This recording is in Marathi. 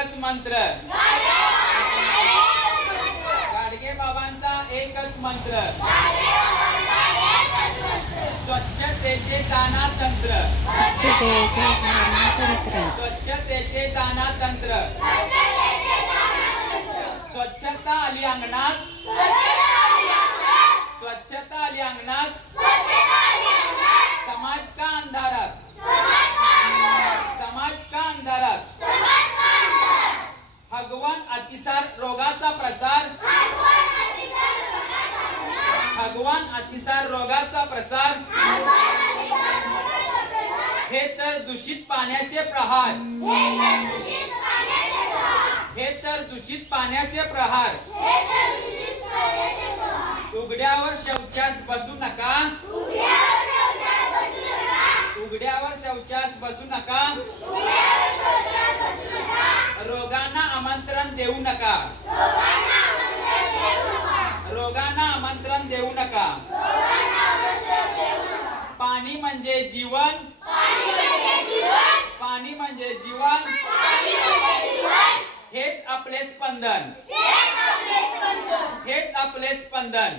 एकच मंत्र, गाडगे बाबांचा एकच मंत्र, स्वच्छतेचे जाणा तंत्र, स्वच्छतेचे जाणा तंत्र, स्वच्छता आली अंगणात, स्वच्छता आली अंगणात, समाज का अंधारात, समाज का अंधारात, भगवान अतिसार रोगाचा प्रसार, भगवान अतिसार रोगाचा प्रसार, हे तर दूषित पाण्याचे प्रहार, हे तर दूषित पाण्याचे प्रहार, उघड्यावर शौचास बसू नका, उघड्यावर शौचास बसू नका, रोगांना आमंत्रण देऊ नका, रोगांना आमंत्रण देऊ नका, पाणी म्हणजे जीवन, पाणी म्हणजे जीवन, हेच आपले स्पंदन, हेच आपले स्पंदन.